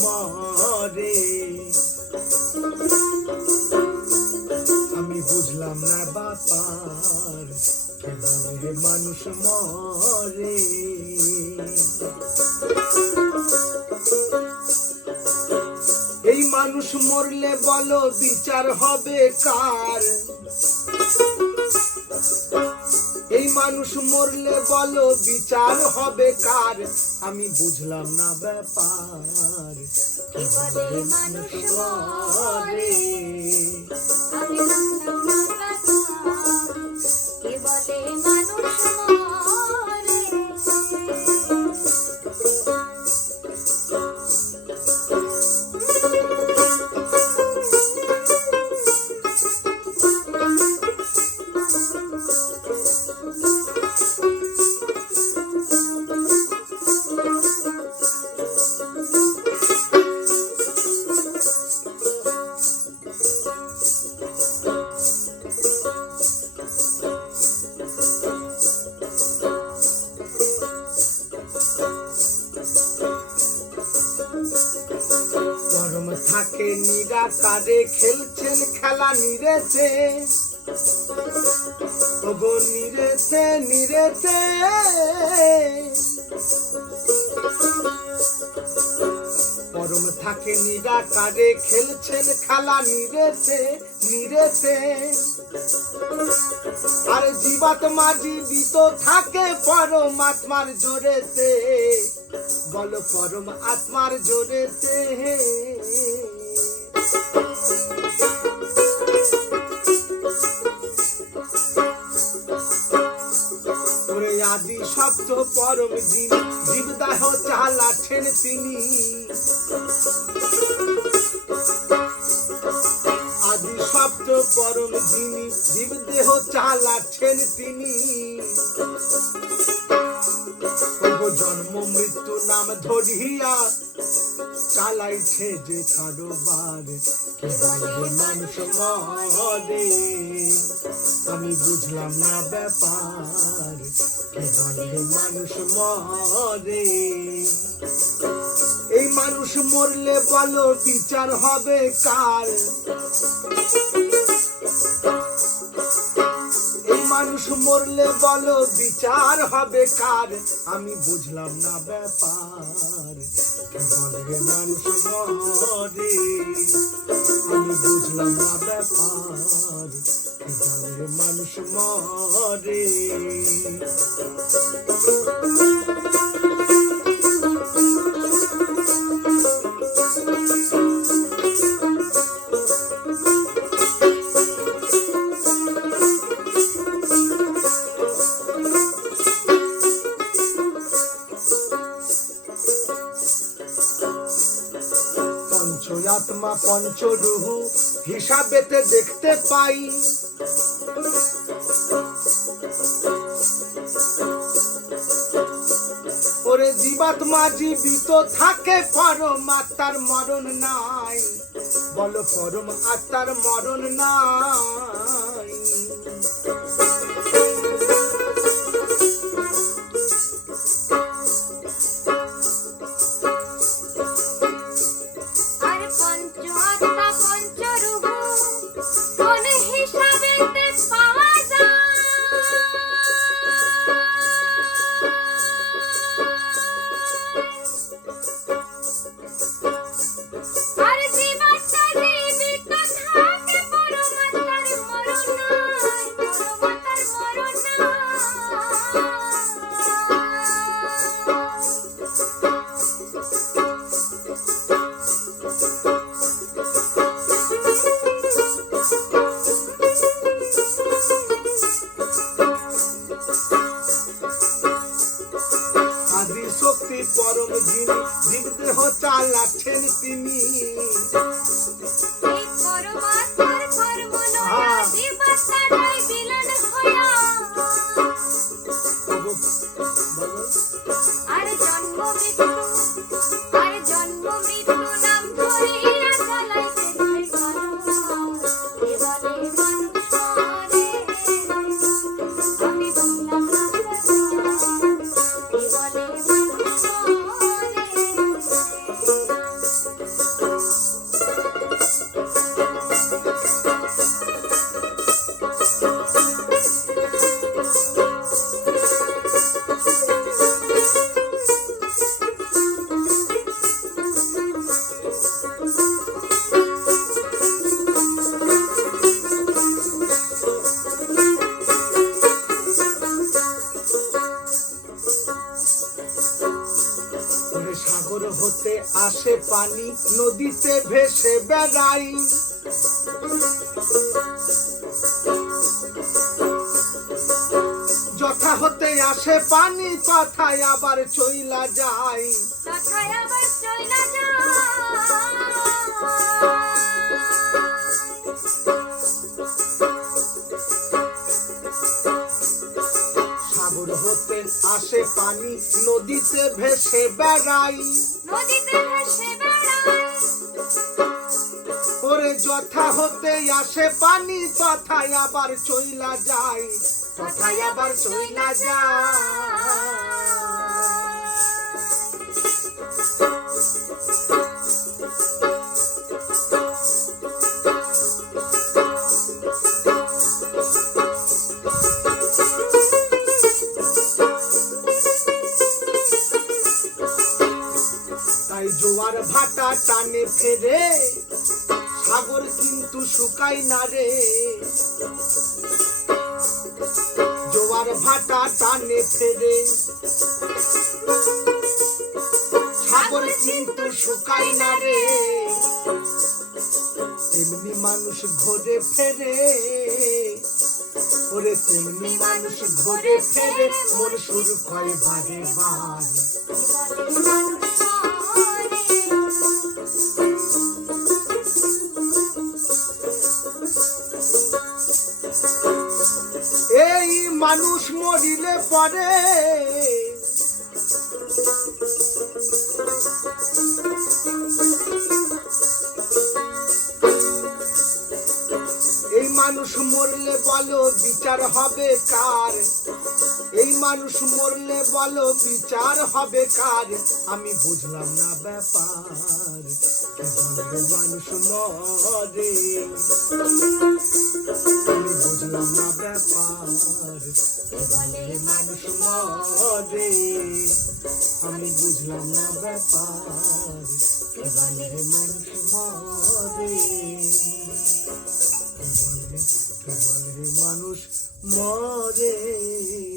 মরে আমি বুঝলাম না বাপার কে বলে মানুষ মরে। এই মানুষ মরলে বলো বিচার হবে কার? এই মানুষ মরলে বলো বিচার হবে কার? আমি বুঝলাম না ব্যাপার। মানুষ নিরাকারে খেলছেন খেলা নিরেছে। ওগো নিরেছে নিরেছে। পরম থাকে নিরাকারে খেলছেন খেলা নিরেছে নিরেছে। আর জীবাত্মা জীবিত থাকে পরমাত্মার জোরেতে। বলো পরম আত্মার জোরেতে। আদি সপ্ত পরম যিনি জীবদাহ চালাছেন তিনি। আদি সপ্ত পরম যিনি জীবদেহ চালাচ্ছেন তিনি। জন্ম মৃত্যু নাম ধরিয়া চালাইছে যে কারোবার। কি বলবে মানুষ মরে আমি বুঝলাম না ব্যাপার। কি বলবে মানুষ মরে এই মানুষ মরলে বলো বিচার হবে কার? মানুষ মরলে বলো, বিচার হবে কার? আমি বুঝলাম না ব্যাপার। মানুষ মরে? আমি বুঝলাম না ব্যাপার। মানুষ মরে? আত্মা পঞ্চ রুহু হিসাবেতে দেখতে পাই। ওরে জীবাত্মা জীবিত থাকে পরম আত্মার মরণ নাই। বলো পরম আত্মার মরণ নাই। পরম যিনি জীবদেহ চালাচ্ছেন তিনি। পানি নদীতে ভেসে বেড়াই। যথা হতে আসে পানি পাথায় আবার চইলা যায় আবার চইলা যায় সাগর হতে আসে পানি নদীতে ভেসে বেড়াই। ওরে যথা হতে আসে পানি তথায় আবার চইলা যায়। তথায় আবার চইলা যায়। জোয়ার ভাটা টানে ফেরে, সাগর কিন্তু শুকাই না রে। জোয়ার ভাটা টানে ফেরে, সাগর কিন্তু শুকাই না রে। তেমনি মানুষ ঘরে ফেরে, ওরে তেমনি মানুষ ঘরে ফেরে, মন শুরু করে বারে বার মানুষ মরিলে পরে। এই মানুষ মরলে বলো বিচার হবে কার? এই মানুষ মরলে বলো বিচার হবে কার? আমি বুঝলাম না ব্যাপার। মানুষ মরে? আমি বুঝলাম না ব্যাপার। মানুষ মরে? আমি বুঝলাম না ব্যাপার। মানুষ মরে? মানুষ মরে?